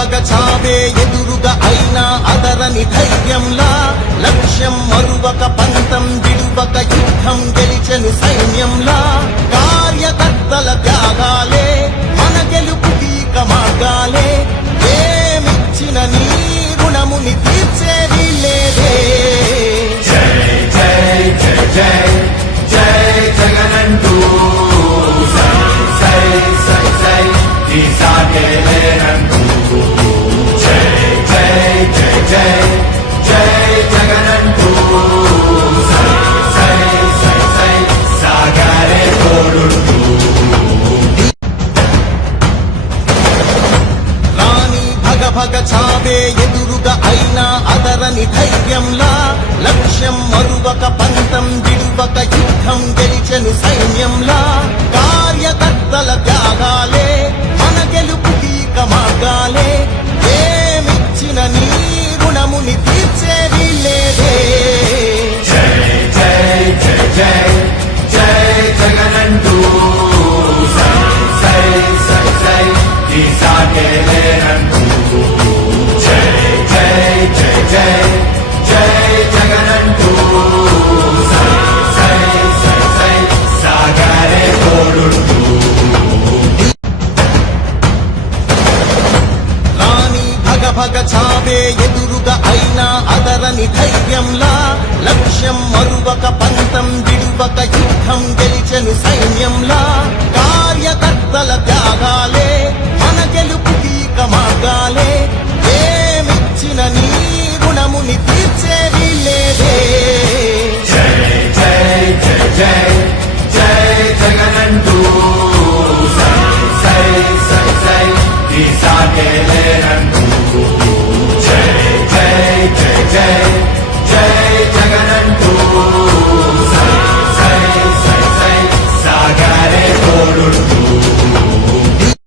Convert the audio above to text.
భగ చావే ఎదురుగా అయినా అదరని ధైర్యంలా లక్ష్యం మరువక పంతం విడువక యుద్ధం గెలిచెను సైన్యంలా కార్యకర్తల త్యాగాలే మన గెలుపుకి మార్గాలే ఏమిచ్చిన నీ రుణముని తీర్చేది లేదే జై జై జై జై జై జగనంటూ సై సై సై ఈ సాగేలేనంటూ జై జై జై జై జై జగనంటూ సై సై సై సై సాగారే తోడుంటూ భగ చావే ఎదురుగా అయినా అదరని ధైర్యంలా లక్ష్యం మరువక పంతం విడువక యుద్ధం గెలిచెను సైన్యంలా కార్యకర్తల త్యాగాలే మన గెలుపుకి మార్గాలే ఏమిచ్చిన నీ రుణముని తీర్చేది లేదే జై జై జై జై జై జగనంటూ సై సై సై సై ఈ సాగేలేనంటూ జై జై జై జై జై జగనంటూ సై సై సై సై సాగారే తోడుంటూ రాణి భగ చావే ఎదురుగా అయినా అదరని ధైర్యంలా లక్ష్యం మరువక పంతం విడువక యుద్ధం గెలిచెను సైన్యంలా కార్యకర్తల త్యాగాలే మన గెలుపుకి మార్గాలే ఏమిచ్చిన నీ రుణముని తీర్చేది లేదే జై జై జై జై జై జగనంటూ సై సై సై సై ఈ సాగేలేనంటూ